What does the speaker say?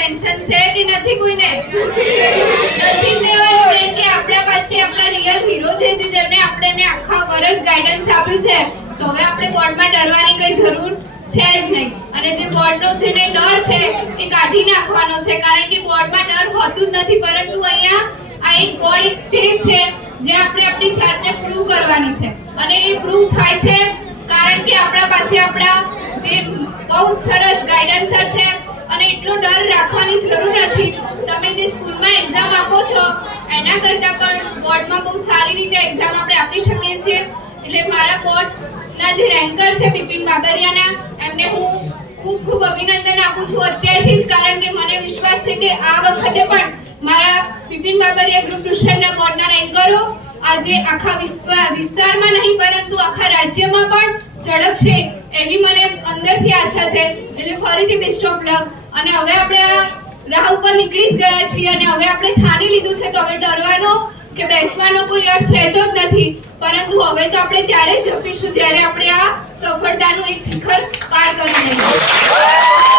Tension છે કે નથી કોઈને? નથી લેવાનું કેમ કે આપણા પાસે આપણા રિયલ હીરો છે જેમને આપણને આખા વર્ષ ગાઈડન્સ આપ્યું છે. તો હવે આપણે બોર્ડમાં ડરવાની કઈ જરૂર છે જ નહીં. અને જે બોર્ડનો જેને ડર છે એ કાઢી નાખવાનો છે, કારણ કે બોર્ડમાં ડર હોતું જ નથી, પરંતુ અહીંયા આ એક બોર્ડ એક સ્ટેજ છે જે આપણે આપણી જાતને પ્રૂવ કરવાની છે. અને એ પ્રૂવ થાય છે કારણ કે આપણા પાસે આપણા જે બહુ સરસ ગાઈડન્સર છે. અને એટલો ડર રાખવાની જરૂર નથી. તમે જે સ્કૂલમાં એક્ઝામ આપો છો એના કરતાં પણ બોર્ડમાં બહુ સારી રીતે એક્ઝામ આપણે આપી શકીએ છીએ. એટલે મારા બોર્ડના જે રેન્કર છે બિપિન બાબરિયાના, એમને હું ખૂબ ખૂબ અભિનંદન આપું છું અત્યારથી જ, કારણ કે મને વિશ્વાસ છે કે આ વખતે પણ મારા બિપિન બાબરિયા ગ્રુપ ટ્યુશનના બોર્ડના રેન્કરો આજે આખા વિસ્તારમાં નહીં પરંતુ આખા રાજ્યમાં પણ ઝળકશે એવી મને અંદરથી આશા છે. એટલે ફરીથી બેસ્ટ ઓફ લક. અને હવે આપણે આ રાહ ઉપર નીકળી જ ગયા છીએ અને હવે આપણે ઠાની લીધું છે, તો હવે ડરવાનો કે બેસવાનો કોઈ અર્થ રહેતો જ નથી. પરંતુ હવે તો આપણે ત્યારે જ જપીશું જ્યારે આપણે આ સફળતાનું એક શિખર પાર કરી લઈશું.